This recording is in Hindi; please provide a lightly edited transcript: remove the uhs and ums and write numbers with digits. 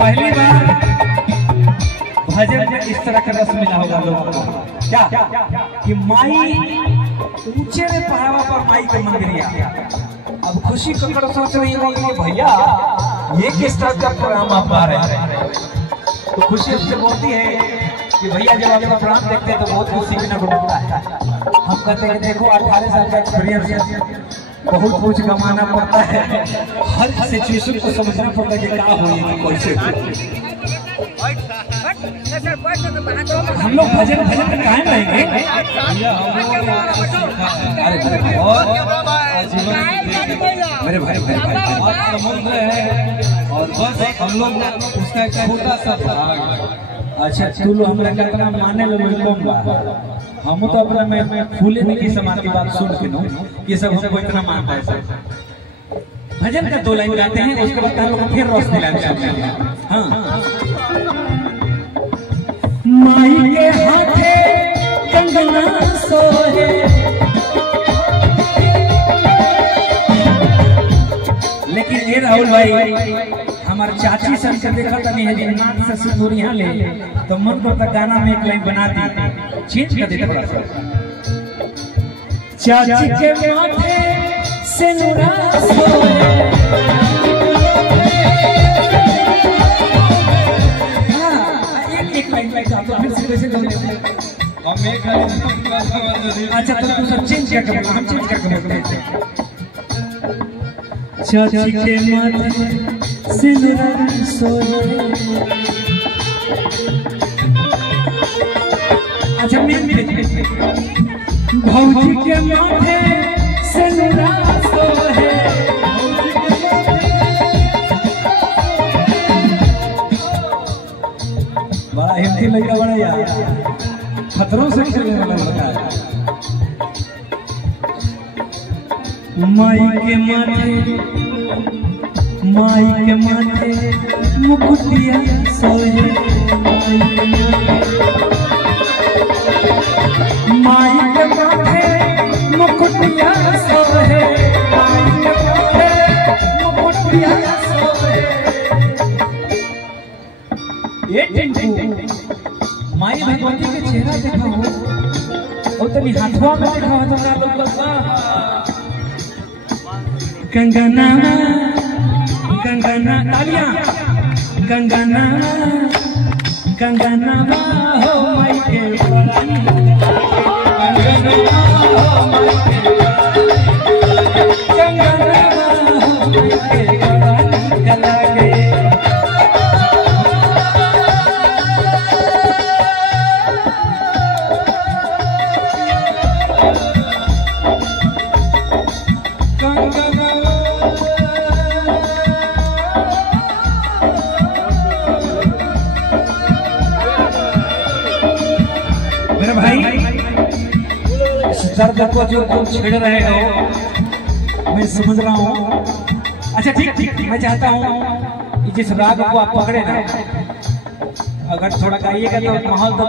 पहली बार भजन में इस तरह का रस मिला होगा लोगों को, क्या कि माई ऊंचे में पहाड़ा पर माई के मंदिरिया। अब खुशी ककड़ सोच रही होगी कि भैया ये किस तरह का प्रोग्राम आप गा रहे हैं, तो खुशी उससे बोलती है कि भैया जब आप प्रोग्राम देखते हैं तो बहुत कुछ सीखने को मिलता है। हम कहते हैं देखो 18 साल का एक्सपीरियंस है, बहुत कुछ कमाना पड़ता है, हर सिचुएशन को समझना पड़ता है कि क्या होगी कैसे। हम लोग भजन में कायम रहेंगे। मेरे भाई समुद्र है और बस हम लोग उसका एक छोटा सा भाग। अच्छा तू लोग हमरा कितना माने लो कौन बात, हम तो अपना में फूले नहीं की समान की बात सुन के नो ये सब हमको इतना मानता है सर। भजन का 2 लाइन गाते हैं, उसके बाद हम लोग फिर रोशनी लाते हैं। हाँ माई के हाथे कंगना सोहे, लेकिन ये राहुल भाई हमारे चाची सब से देखा नहीं है जिन नाथ से सिंदूर यहाँ ले तो मन को तक गाना में एक लाइन बना दी, चेंज कर देते थोड़ा सा। चाची के माथे सिंदूरा सोहे, एक लाइन लाइन आप फिर से कैसे कर लेते हम एक लाइन। अच्छा तो तू सब चेंज कर दो, हम चेंज कर देते हैं। चाची के माथे सिंदूरा सोहे, अच्छा मैं भौजी के माथे सिंदूरा सोहे, बड़ा हिम्मती लड़का बड़ा यार, खतरों से खेलने वाला लड़का है। माई के माथे मुकुटिया सोहे, माई के माथे मुकुटिया सोहे, माई के माथे मुकुटिया सोहे। ये टिंकू माई भगवती के चेहरा देखा हो और तनी हाथवा में देखा हो तो लोग कंगना कंगना तालियां कंगना कंगना हो माई के कंगना हो माई के कंगना हो माई के गला के। मेरे भाई इस दर्द को जो तुम छेड़ रहे हो मैं समझ रहा हूँ। अच्छा ठीक मैं चाहता हूँ कि जिस राग को आप पकड़े ना अगर थोड़ा गाइएगा तो माहौल तो